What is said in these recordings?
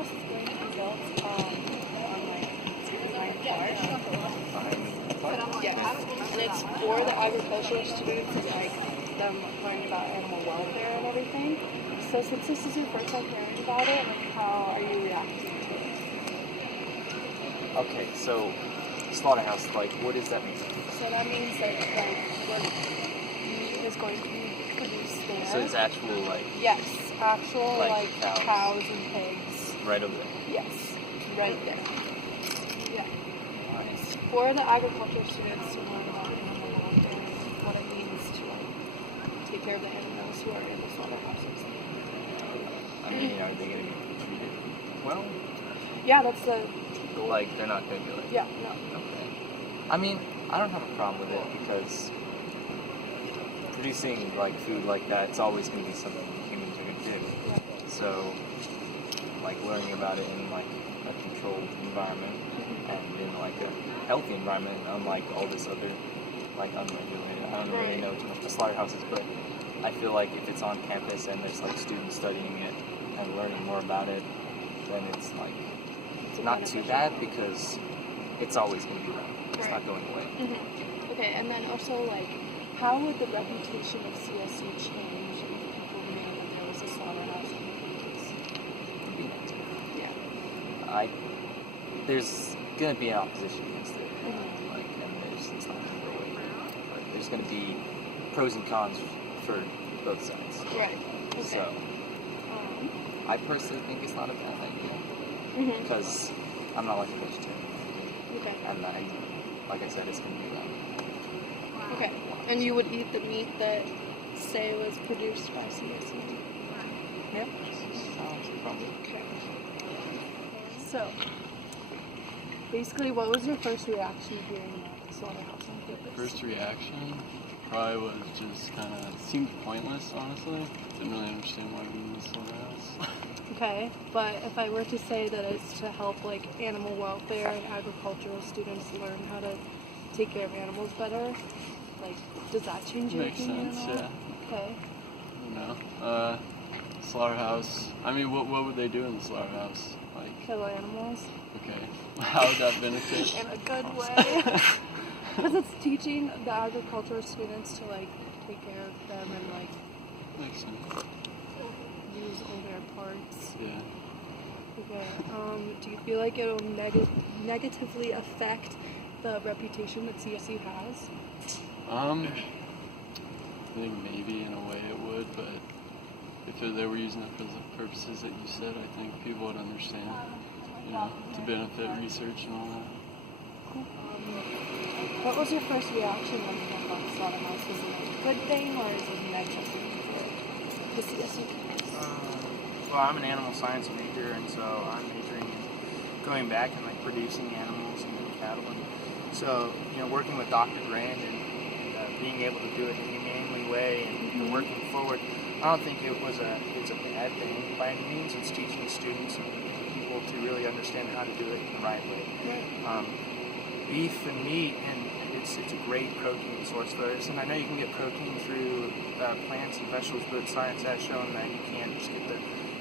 slaughterhouse is going to be built on like 9 farms. Yes, and it's for the agricultural students and like them learning about animal welfare and everything. So since this is your first time hearing about it, like how are you reacting to it? Okay, so slaughterhouse, like, what does that mean? So that means that like meat is going to be produced there. So it's actual, like... Yes, actual like cows and pigs. right over there? Yes, right there. Yeah. Nice. For the agricultural students to learn about animal welfare and what it means to like take care of the animals who are in the slaughterhouses. I mean, are they going to be treated well? Yeah, that's the goal. Like, they're not going to be like... Yeah, no. Okay. I mean, I don't have a problem with it because producing, like, food like that, it's always going to be something humans are going to do. Yeah. So, like, learning about it in, like, a controlled environment and in, like, a healthy environment, unlike all this other, like, unregulated. I don't really know too much about slaughterhouses, but I feel like if it's on campus and there's, like, students studying it and learning more about it, then it's, like, not too bad because it's always going to be around. It's not going away. Mm-hmm. Okay, and then also, like, how would the reputation of CSU change if people knew that there was a slaughterhouse on the campus? It'd be negative. Yeah. There's going to be an opposition against it. Like, and it's not going to go away. But there's going to be pros and cons for both sides. Right. Okay. So, I personally think it's not a bad idea. Because I'm not like a vegetarian. Okay. And like I said, it's going to be around. Okay. And you would eat the meat that, say, was produced by CSU? Yeah. Sounds probably. Okay. So, basically, what was your first reaction to hearing about the slaughterhouse on campus? First reaction probably was just kind of, seemed pointless, honestly. Didn't really understand why we needed a slaughterhouse. Okay, but if I were to say that it's to help like animal welfare and agricultural students learn how to take care of animals better, like, does that change your opinion Makes sense, at all? yeah. Okay. No. Slaughterhouse. I mean, what would they do in the slaughterhouse? Like, Kill animals okay. How would that benefit? in a good way. Because it's teaching the agricultural students to like take care of them and like Makes sense. use all their parts. Yeah. Okay. Do you feel like it will negatively affect the reputation that CSU has? I think maybe in a way it would, but if they were using it for the purposes that you said, I think people would understand, to benefit research and all that. Cool. What was your first reaction when you heard about the slaughterhouse? Was it a good thing or is it a negative thing for the CSU campus? Well, I'm an animal science major, and so I'm majoring in going back and like producing animals and cattle. And so, working with Dr. Grand and being able to do it in a humanely way and working forward, I don't think it's a bad thing by any means. It's teaching students and people to really understand how to do it in the right way. Beef and meat, and it's a great protein source for us. And I know you can get protein through plants and vegetables, but science has shown that you can't just get the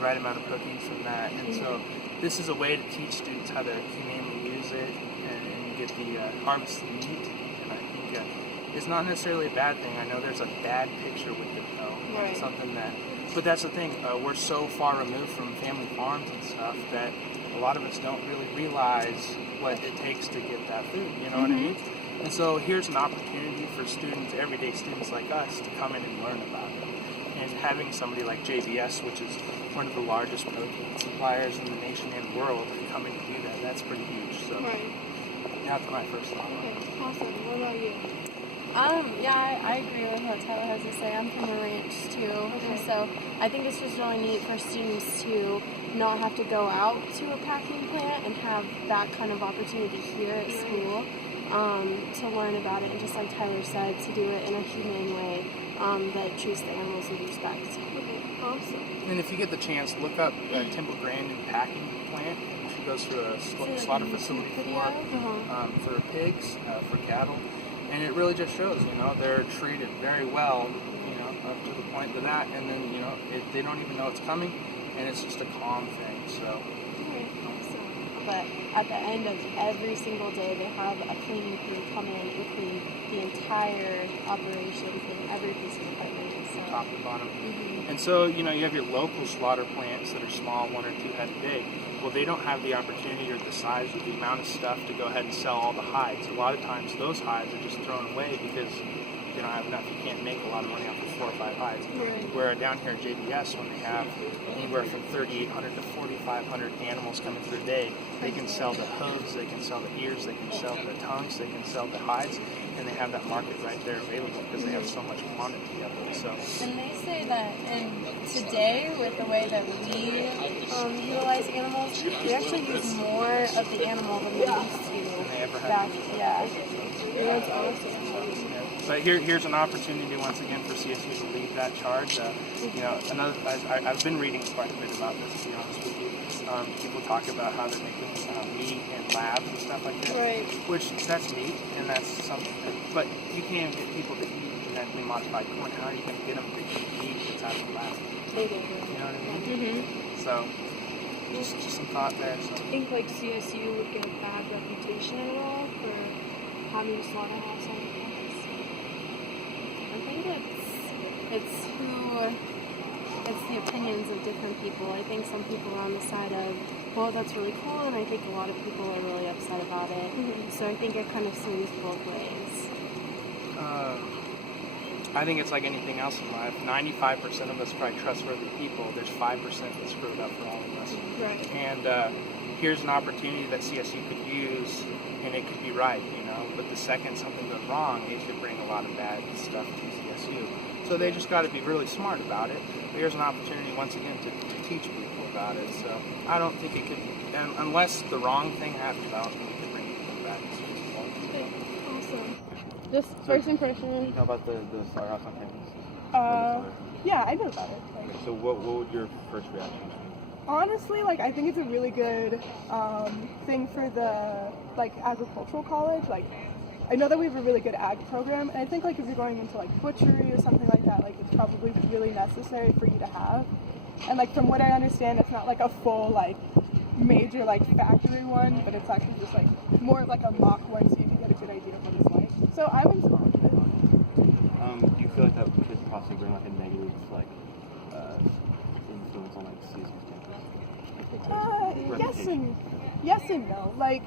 right amount of proteins from that. And so this is a way to teach students how to humanely use it and get the harvested meat. And I think it's not necessarily a bad thing. I know there's a bad picture with it, though. Right. It's something that, but that's the thing. We're so far removed from family farms and stuff that a lot of us don't really realize what it takes to get that food. You know what I mean? And so here's an opportunity for students, everyday students like us, to come in and learn about it. And having somebody like JBS, which is one of the largest protein suppliers in the nation and world, come in and do that, that's pretty huge. So that's my first thought. Okay, awesome. What about you? Yeah, I agree with what Tyler has to say. I'm from a ranch too, and so I think it's just really neat for students to not have to go out to a packing plant and have that kind of opportunity here at school to learn about it, and just like Tyler said, to do it in a humane way that treats the animals with respect. Okay, awesome. And if you get the chance, look up Temple Grandin packing plant. She goes through a slaughter facility for pigs, for cattle. And it really just shows, they're treated very well, up to the point of that. And then, they don't even know it's coming. and it's just a calm thing. So. But at the end of every single day, they have a cleaning crew come in and clean the entire operation, clean every piece of equipment. So. Top to bottom. Mm-hmm. And so, you know, you have your local slaughter plants that are small, 1 or 2 head a day. Well, they don't have the opportunity or the size or the amount of stuff to go ahead and sell all the hides. A lot of times those hides are just thrown away because they don't have enough. You can't make a lot of money off of 4 or 5 hides. Right. Where down here at JBS, when they have anywhere from 3,800 to 4,500 animals coming through a day, they can sell the hooves, they can sell the ears, they can sell the tongues, they can sell the hides, and they have that market right there available because they have so much quantity of it. So. And they say that today, with the way that we utilize animals, we actually use more of the animal than we used to. Than they ever back. have. Yeah. That's awesome. But here's an opportunity once again for CSU to lead that charge. You know, I've been reading quite a bit about this, to be honest with you. People talk about how they're making meat in labs and stuff like that. Right. Which, that's neat, and that's something. But you can't get people to eat genetically modified corn. How are you going to get them to eat meat that's out of the lab? You know what I mean? Mm-hmm. So, just some thought there. So. I think like CSU would get a bad reputation at all for having a slaughterhouse on campus. I think it's the opinions of different people. I think some people are on the side of, well, that's really cool, and I think a lot of people are really upset about it. Mm-hmm. So I think it kind of swings both ways. I think it's like anything else in life. 95% of us are probably trustworthy people. There's 5% that screwed up for all of us. Right. And here's an opportunity that CSU could use, and it could be right, you know. But the second something goes wrong, it could bring a lot of bad stuff to CSU. So they just got to be really smart about it. But here's an opportunity once again to teach people about it. So I don't think it could, and unless the wrong thing happens, I don't think it could bring people back to CSU. Awesome. Just first impression. You know about the Slaughterhouse on campus? Yeah, I know about it. Okay, so what would your first reaction be? Honestly, like, I think it's a really good thing for the, like, agricultural college. Like, I know that we have a really good ag program, and I think, like, if you're going into, like, butchery or something like that, like, it's probably really necessary for you to have. And, like, from what I understand, it's not, like, a full, like, major, like, factory one, but it's actually just, like, more of, like, a mock one, so you can get a good idea of what it's like. So I'm inspired with it. Do you feel like that could possibly bring, like, a negative, like, influence on, like, CSU's campus? Yes and no. Like,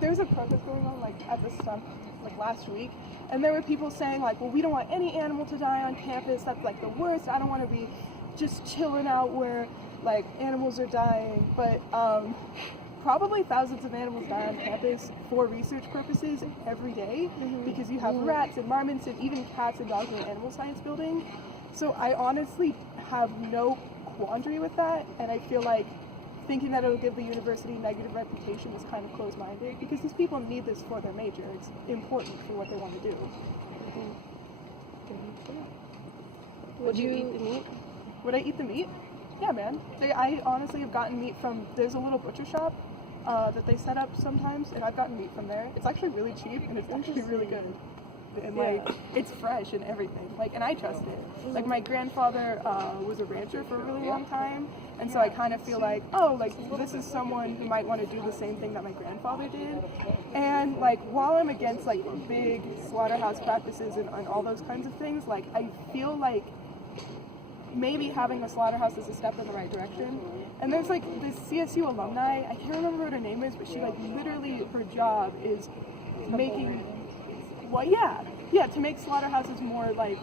there's a protest going on, like, at the stump, like, last week, and there were people saying, like, well, we don't want any animal to die on campus. That's, like, the worst. I don't want to be just chilling out where, like, animals are dying. But probably thousands of animals die on campus for research purposes every day, because you have rats and marmots and even cats and dogs in the animal science building. So I honestly have no quandary with that, and I feel like thinking that it will give the university a negative reputation is kind of close-minded, because these people need this for their major. It's important for what they want to do. Would you eat the meat? Would I eat the meat? Yeah, man. I honestly have gotten meat from, there's a little butcher shop that they set up sometimes, and I've gotten meat from there. It's actually really cheap, and it's actually really good. And, like, it's fresh and everything. Like, and I trust it. Like, my grandfather was a rancher for a really long time, and so I kind of feel like, oh, like, this is someone who might want to do the same thing that my grandfather did. And, like, while I'm against, like, big slaughterhouse practices and all those kinds of things, like, I feel like maybe having a slaughterhouse is a step in the right direction. And there's, like, this CSU alumni, I can't remember what her name is, but she, like, literally, her job is making, well, yeah, to make slaughterhouses more, like,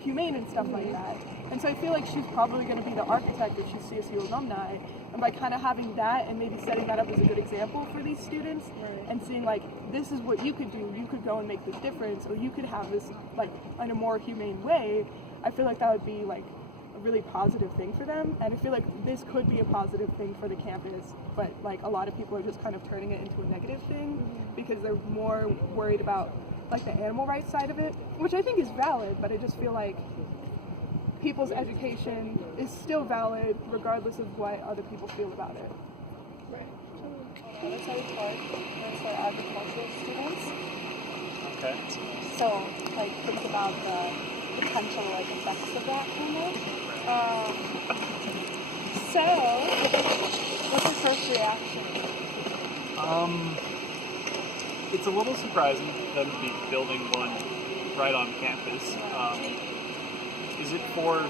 humane and stuff like that. And so I feel like she's probably going to be the architect if she's CSU alumni. And by kind of having that and maybe setting that up as a good example for these students, and seeing, like, this is what you could do, you could go and make this difference, or you could have this, like, in a more humane way, I feel like that would be, like, a really positive thing for them. And I feel like this could be a positive thing for the campus, but, like, a lot of people are just kind of turning it into a negative thing because they're more worried about, like, the animal rights side of it, which I think is valid, but I just feel like people's education is still valid regardless of what other people feel about it. That's how it's hard. That's for agricultural students. Okay. So, like, think about the potential, like, effects of that kind of. So, what's your first reaction? It's a little surprising for them to be building one right on campus. Is it for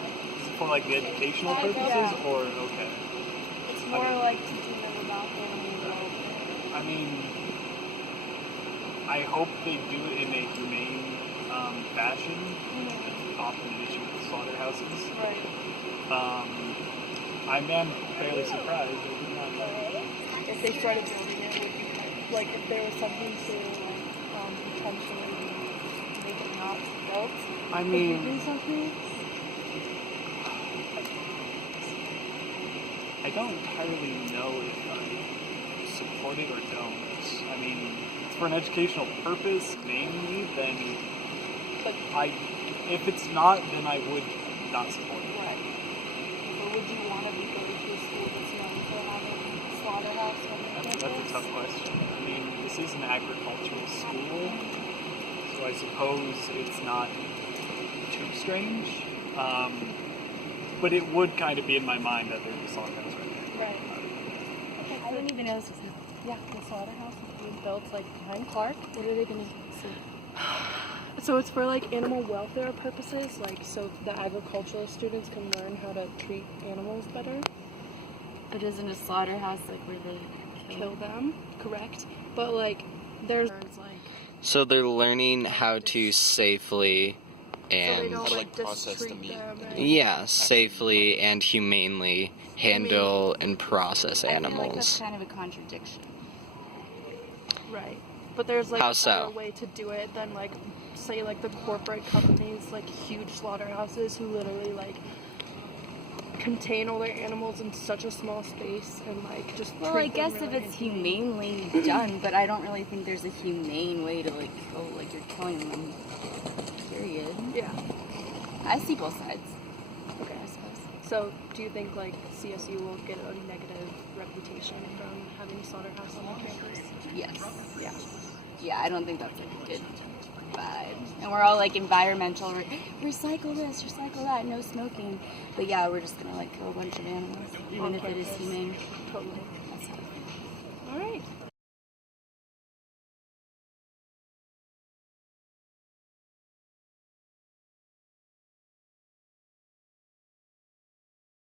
like the educational purposes Yeah. or okay? It's more like teaching them about animal welfare. I mean, I hope they do it in a humane fashion. That's often an issue with slaughterhouses. Right. I am fairly surprised. I did not know. If they started building it, would you, like, if there was something to, like, potentially make it not built, I would mean, you do something? I don't entirely know if I support it or don't. I mean, if it's for an educational purpose mainly, then But, if it's not, then I would not support it. right. Or would you want to be going to a school that's known for having a slaughterhouse on their That's campus? a tough question. I mean, this is an agricultural school, so I suppose it's not too strange. But it would kind of be in my mind that there's a slaughterhouse right there. Right. Okay, I didn't even know this was happening. yeah, the slaughterhouse is being built, like, behind Clark. What are they gonna see? So it's for, like, animal welfare purposes, like, so the agricultural students can learn how to treat animals better. It isn't a slaughterhouse like where they Kill them, correct? But, like, there's, like, So they're learning how to safely so they and don't, How to, like, like, process the mistreat meat. them. And, yeah, safely and humanely handle and process I feel like that's animals. kind of a contradiction. Right. But there's, like, How a so? better way to do it than, like, say, like, the corporate companies, like, huge slaughterhouses who literally, like, contain all their animals in such a small space and, like, just Well, treat I guess them if really it's humanely done, but I don't really think there's a humane way to like kill, like you're killing them. Period. Yeah. I see both sides. Okay. I suppose. So, do you think, like, CSU will get a negative reputation from having a slaughterhouse on their campus? Yes. Yeah. Yeah, I don't think that's like a good vibe. And we're all like environmental, recycle this, recycle that, no smoking. But yeah, we're just gonna like kill a bunch of animals, even On if it is campus. humane. Totally.